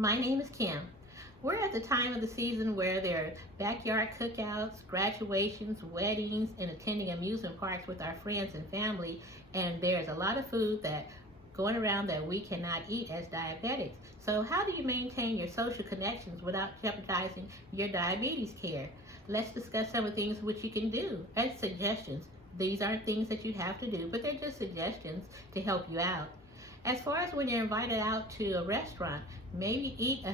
My name is Kim. We're at the time of the season where there are backyard cookouts, graduations, weddings, and attending amusement parks with our friends and family, and there's a lot of food that going around that we cannot eat as diabetics. So how do you maintain your social connections without jeopardizing your diabetes care? Let's discuss some of the things which you can do as suggestions. These aren't things that you have to do, but they're just suggestions to help you out. As far as when you're invited out to a restaurant, maybe eat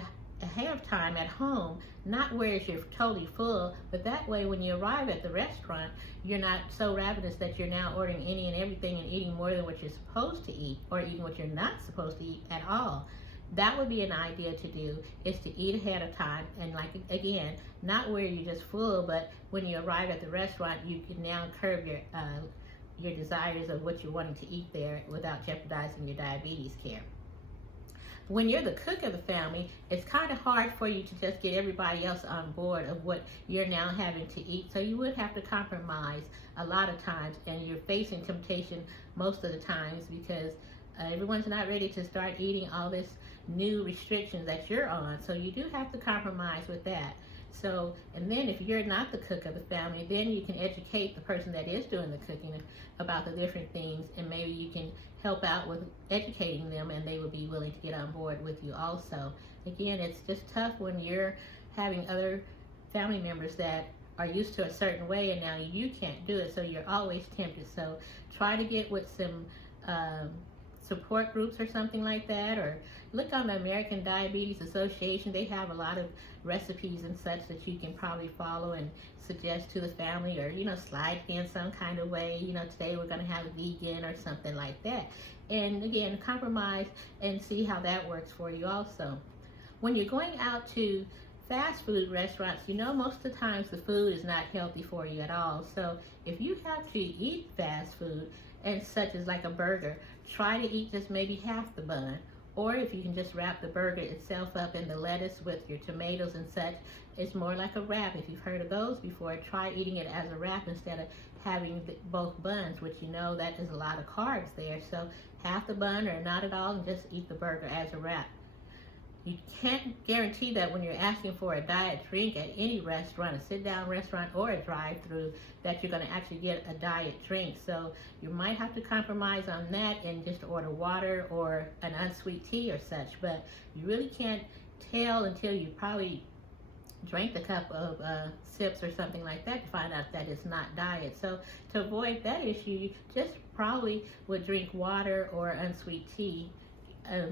ahead of time at home, not where you're totally full, but that way when you arrive at the restaurant, you're not so ravenous that you're now ordering any and everything and eating more than what you're supposed to eat, or eating what you're not supposed to eat at all. That would be an idea to do, is to eat ahead of time, and like again, not where you're just full, but when you arrive at the restaurant, you can now curb your desires of what you're wanting to eat there without jeopardizing your diabetes care. When you're the cook of the family, it's kind of hard for you to just get everybody else on board of what you're now having to eat. So you would have to compromise a lot of times, and you're facing temptation most of the times because everyone's not ready to start eating all this new restrictions that you're on. So you do have to compromise with that. So, and then if you're not the cook of the family, then you can educate the person that is doing the cooking about the different things, and maybe you can help out with educating them, and they will be willing to get on board with you also. Again, it's just tough when you're having other family members that are used to a certain way and now you can't do it, so you're always tempted. So try to get with some support groups or something like that, or look on the American Diabetes Association. They have a lot of recipes and such that you can probably follow and suggest to the family, or slide in some kind of way. Today we're going to have a vegan or something like that, and again, compromise and see how that works for you also. When you're going out to fast food restaurants, most of the times the food is not healthy for you at all. So if you have to eat fast food, and such as like a burger, try to eat just maybe half the bun. Or if you can just wrap the burger itself up in the lettuce with your tomatoes and such, it's more like a wrap. If you've heard of those before, try eating it as a wrap instead of having both buns, which that is a lot of carbs there. So half the bun or not at all, and just eat the burger as a wrap. You can't guarantee that when you're asking for a diet drink at any restaurant, a sit-down restaurant or a drive-through, that you're going to actually get a diet drink. So you might have to compromise on that and just order water or an unsweet tea or such. But you really can't tell until you probably drink a cup of sips or something like that to find out that it's not diet. So to avoid that issue, you just probably would drink water or unsweet tea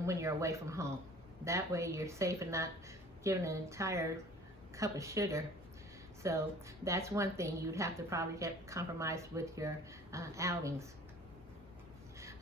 when you're away from home. That way you're safe and not giving an entire cup of sugar. So that's one thing you'd have to probably get compromised with your outings.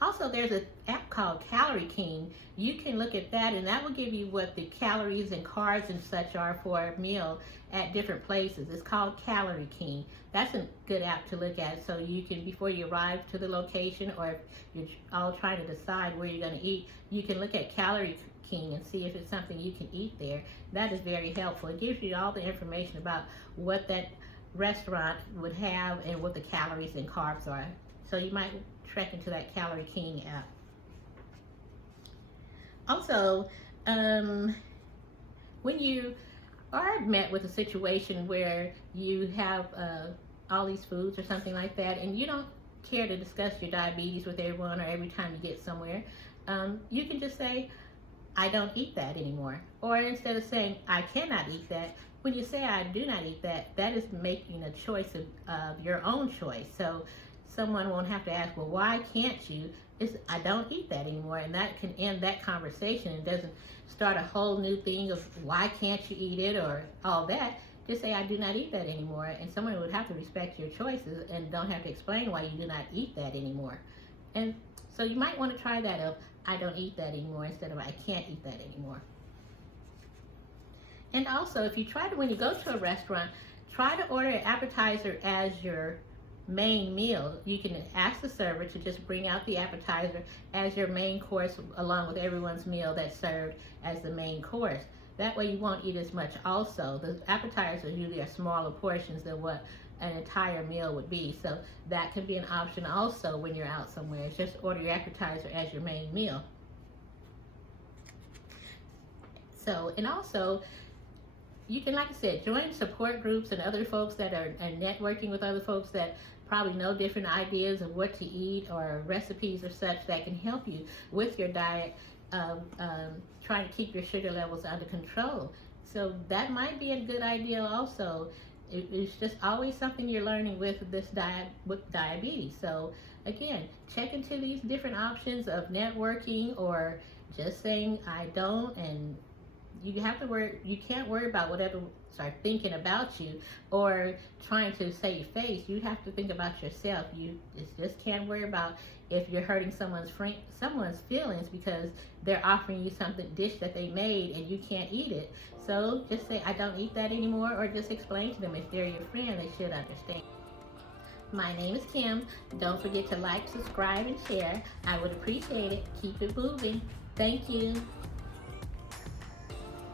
Also, there's an app called Calorie King. You can look at that, and that will give you what the calories and carbs and such are for a meal at different places. It's called Calorie King. That's a good app to look at, so you can, before you arrive to the location, or if you're all trying to decide where you're going to eat, you can look at Calorie King and see if it's something you can eat there. That is very helpful. It gives you all the information about what that restaurant would have and what the calories and carbs are. So you might trek into that Calorie King app. Also, when you are met with a situation where you have all these foods or something like that, and you don't care to discuss your diabetes with everyone or every time you get somewhere, you can just say, I don't eat that anymore. Or instead of saying, I cannot eat that, when you say, I do not eat that, that is making a choice of your own choice. So someone won't have to ask, well, why can't you? It's, I don't eat that anymore. And that can end that conversation. It doesn't start a whole new thing of why can't you eat it or all that. Just say, I do not eat that anymore. And someone would have to respect your choices and don't have to explain why you do not eat that anymore. And so you might want to try that of, I don't eat that anymore, instead of I can't eat that anymore. And also, if you try to, when you go to a restaurant, try to order an appetizer as your main meal. You can ask the server to just bring out the appetizer as your main course, along with everyone's meal that's served as the main course. That way you won't eat as much also. The appetizers usually are smaller portions than what an entire meal would be. So that could be an option also when you're out somewhere. Just order your appetizer as your main meal. So, and also, you can, like I said, join support groups and other folks that are networking with other folks that probably know different ideas of what to eat or recipes or such that can help you with your diet, trying to keep your sugar levels under control. So that might be a good idea also. It's just always something you're learning with this with diabetes. So again, check into these different options of networking or just saying I don't, and you can't worry about whatever start thinking about you or trying to save face. You have to think about yourself. You just can't worry about if you're hurting someone's feelings because they're offering you something dish that they made and you can't eat it. So just say I don't eat that anymore, or just explain to them. If they're your friend, they should understand. My name is Kim. Don't forget to like, subscribe, and share. I would appreciate it. Keep it moving. Thank you.